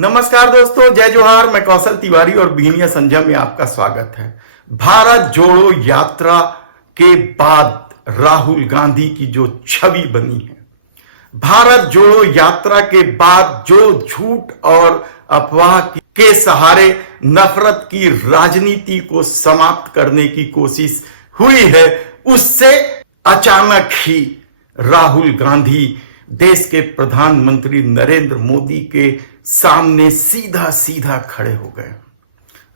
नमस्कार दोस्तों, जय जोहार। मैं कौशल तिवारी और बीनिया संजय में आपका स्वागत है। भारत जोड़ो यात्रा के बाद राहुल गांधी की जो छवि बनी है, भारत जोड़ो यात्रा के बाद जो झूठ और अफवाह के सहारे नफरत की राजनीति को समाप्त करने की कोशिश हुई है, उससे अचानक ही राहुल गांधी देश के प्रधानमंत्री नरेंद्र मोदी के सामने सीधा सीधा खड़े हो गए।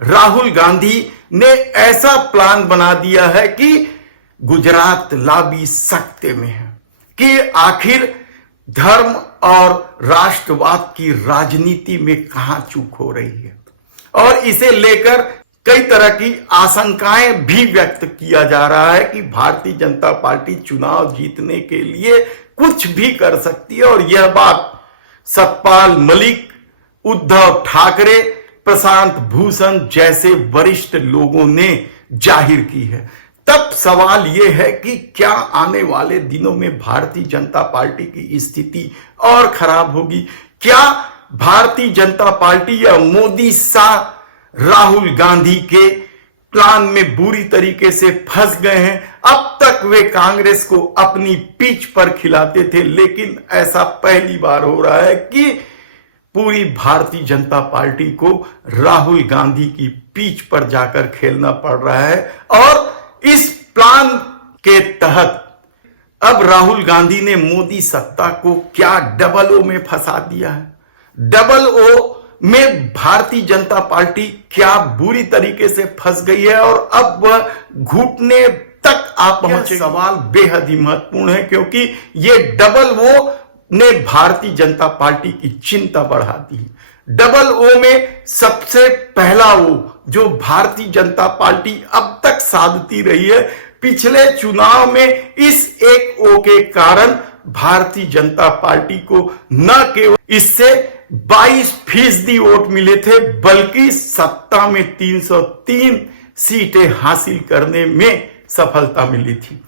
राहुल गांधी ने ऐसा प्लान बना दिया है कि गुजरात लाबी सकते में है कि आखिर धर्म और राष्ट्रवाद की राजनीति में कहां चूक हो रही है, और इसे लेकर कई तरह की आशंकाएं भी व्यक्त किया जा रहा है कि भारतीय जनता पार्टी चुनाव जीतने के लिए कुछ भी कर सकती है। और यह बात सतपाल मलिक, उद्धव ठाकरे, प्रशांत भूषण जैसे वरिष्ठ लोगों ने जाहिर की है। तब सवाल यह है कि क्या आने वाले दिनों में भारतीय जनता पार्टी की स्थिति और खराब होगी? क्या भारतीय जनता पार्टी या मोदी शाह राहुल गांधी के प्लान में बुरी तरीके से फंस गए हैं? अब तक वे कांग्रेस को अपनी पीठ पर खिलाते थे, लेकिन ऐसा पहली बार हो रहा है कि पूरी भारतीय जनता पार्टी को राहुल गांधी की पीठ पर जाकर खेलना पड़ रहा है। और इस प्लान के तहत अब राहुल गांधी ने मोदी सत्ता को क्या डबल ओ में फंसा दिया है। डबल ओ में भारतीय जनता पार्टी क्या बुरी तरीके से फंस गई है और अब वह घुटने तक आ पहुंचे। सवाल बेहद ही महत्वपूर्ण है, क्योंकि यह डबल ओ ने भारतीय जनता पार्टी की चिंता बढ़ा दी है। डबल ओ में सबसे पहला ओ जो भारतीय जनता पार्टी अब तक साधती रही है, पिछले चुनाव में इस एक ओ के कारण भारतीय जनता पार्टी को न केवल इससे 22% वोट मिले थे, बल्कि सत्ता में 303 सीटें हासिल करने में सफलता मिली थी।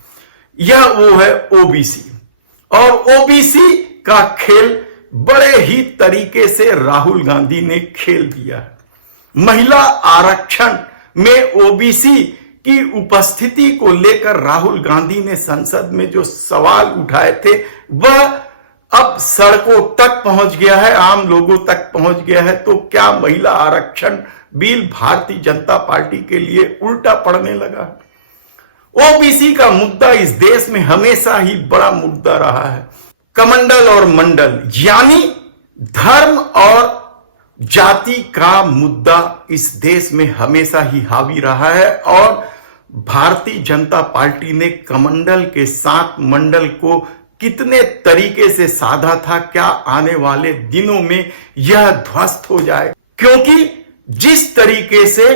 यह वो है ओबीसी, और ओबीसी का खेल बड़े ही तरीके से राहुल गांधी ने खेल दिया है। महिला आरक्षण में ओबीसी की उपस्थिति को लेकर राहुल गांधी ने संसद में जो सवाल उठाए थे, वह अब सड़कों तक पहुंच गया है, आम लोगों तक पहुंच गया है। तो क्या महिला आरक्षण बिल भारतीय जनता पार्टी के लिए उल्टा पड़ने लगा? ओबीसी का मुद्दा इस देश में हमेशा ही बड़ा मुद्दा रहा है। कमंडल और मंडल यानी धर्म और जाति का मुद्दा इस देश में हमेशा ही हावी रहा है, और भारतीय जनता पार्टी ने कमंडल के साथ मंडल को कितने तरीके से साधा था, क्या आने वाले दिनों में यह ध्वस्त हो जाए? क्योंकि जिस तरीके से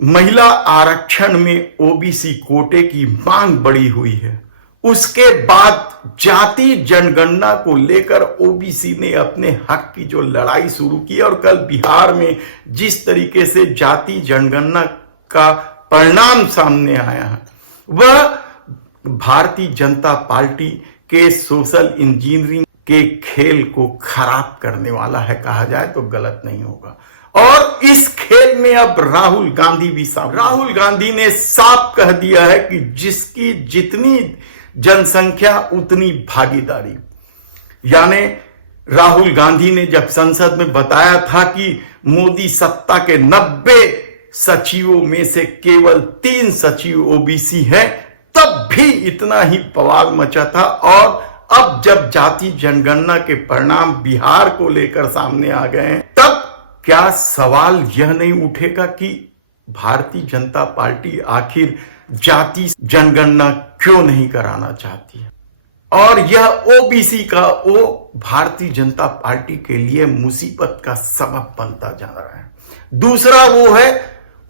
महिला आरक्षण में ओबीसी कोटे की मांग बढ़ी हुई है, उसके बाद जाति जनगणना को लेकर ओबीसी ने अपने हक की जो लड़ाई शुरू की, और कल बिहार में जिस तरीके से जाति जनगणना का परिणाम सामने आया है, वह भारतीय जनता पार्टी के सोशल इंजीनियरिंग के खेल को खराब करने वाला है, कहा जाए तो गलत नहीं होगा। और इस खेल में अब राहुल गांधी भी राहुल गांधी ने साफ कह दिया है कि जिसकी जितनी जनसंख्या उतनी भागीदारी। यानी राहुल गांधी ने जब संसद में बताया था कि मोदी सत्ता के 90 सचिवों में से केवल 3 सचिव ओबीसी हैं, तब भी इतना ही बवाल मचा था। और अब जब जाति जनगणना के परिणाम बिहार को लेकर सामने आ गए हैं, तब क्या सवाल यह नहीं उठेगा कि भारतीय जनता पार्टी आखिर जाति जनगणना क्यों नहीं कराना चाहती है? और यह ओबीसी का ओ भारतीय जनता पार्टी के लिए मुसीबत का सबब बनता जा रहा है। दूसरा वो है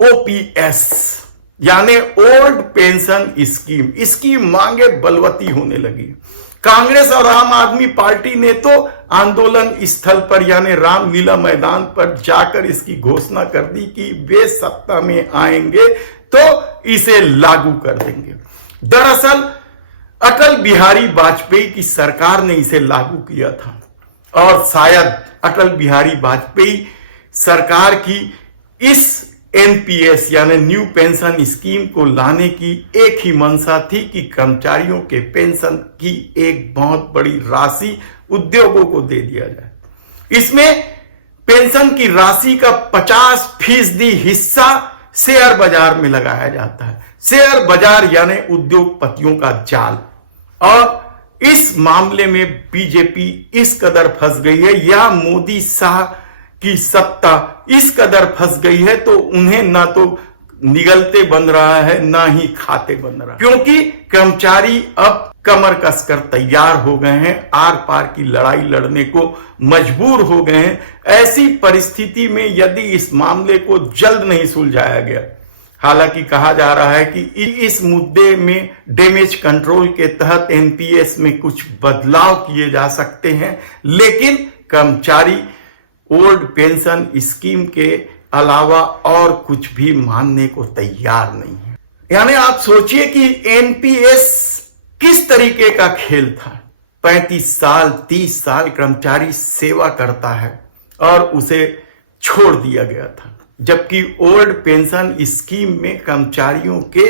ओपीएस यानी ओल्ड पेंशन स्कीम। इसकी मांगे बलवती होने लगी। कांग्रेस और आम आदमी पार्टी ने तो आंदोलन स्थल पर यानी रामलीला मैदान पर जाकर इसकी घोषणा कर दी कि वे सत्ता में आएंगे तो इसे लागू कर देंगे। दरअसल अटल बिहारी वाजपेयी की सरकार ने इसे लागू किया था, और शायद अटल बिहारी वाजपेयी सरकार की इस एनपीएस यानी न्यू पेंशन स्कीम को लाने की एक ही मंशा थी कि कर्मचारियों के पेंशन की एक बहुत बड़ी राशि उद्योगों को दे दिया जाए। इसमें पेंशन की राशि का 50% हिस्सा शेयर बाजार में लगाया जाता है। शेयर बाजार यानी उद्योगपतियों का जाल। और इस मामले में बीजेपी इस कदर फंस गई है या मोदी शाह की सत्ता इस कदर फंस गई है तो उन्हें ना तो निगलते बन रहा है ना ही खाते बन रहा है, क्योंकि कर्मचारी अब कमर कसकर तैयार हो गए हैं, आर पार की लड़ाई लड़ने को मजबूर हो गए हैं। ऐसी परिस्थिति में यदि इस मामले को जल्द नहीं सुलझाया गया, हालांकि कहा जा रहा है कि इस मुद्दे में डैमेज कंट्रोल के तहत एनपीएस में कुछ बदलाव किए जा सकते हैं, लेकिन कर्मचारी ओल्ड पेंशन स्कीम के अलावा और कुछ भी मानने को तैयार नहीं है। यानी आप सोचिए कि एनपीएस किस तरीके का खेल था। 35 साल 30 साल कर्मचारी सेवा करता है और उसे छोड़ दिया गया था, जबकि ओल्ड पेंशन स्कीम में कर्मचारियों के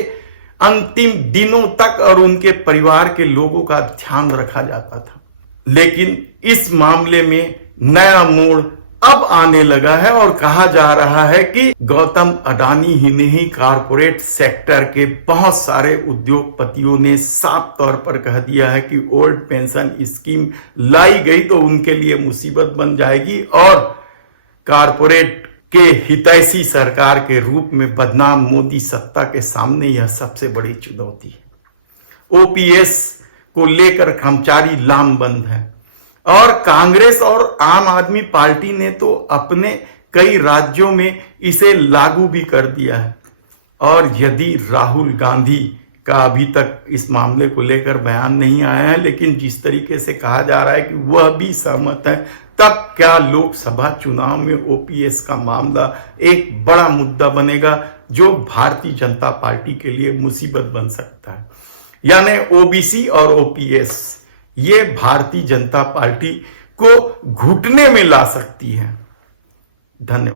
अंतिम दिनों तक और उनके परिवार के लोगों का ध्यान रखा जाता था। लेकिन इस मामले में नया मोड़ अब आने लगा है और कहा जा रहा है कि गौतम अडानी ही नहीं, कारपोरेट सेक्टर के बहुत सारे उद्योगपतियों ने साफ तौर पर कह दिया है कि ओल्ड पेंशन स्कीम लाई गई तो उनके लिए मुसीबत बन जाएगी और कारपोरेट के हितैषी सरकार के रूप में बदनाम मोदी सत्ता के सामने यह सबसे बड़ी चुनौती है। ओपीएस को लेकर कर्मचारी लामबंद है और कांग्रेस और आम आदमी पार्टी ने तो अपने कई राज्यों में इसे लागू भी कर दिया है। और यदि राहुल गांधी का अभी तक इस मामले को लेकर बयान नहीं आया है, लेकिन जिस तरीके से कहा जा रहा है कि वह भी सहमत है, तब क्या लोकसभा चुनाव में ओपीएस का मामला एक बड़ा मुद्दा बनेगा जो भारतीय जनता पार्टी के लिए मुसीबत बन सकता है। यानी ओबीसी और ओपीएस ये भारतीय जनता पार्टी को घुटने में ला सकती है। धन्यवाद।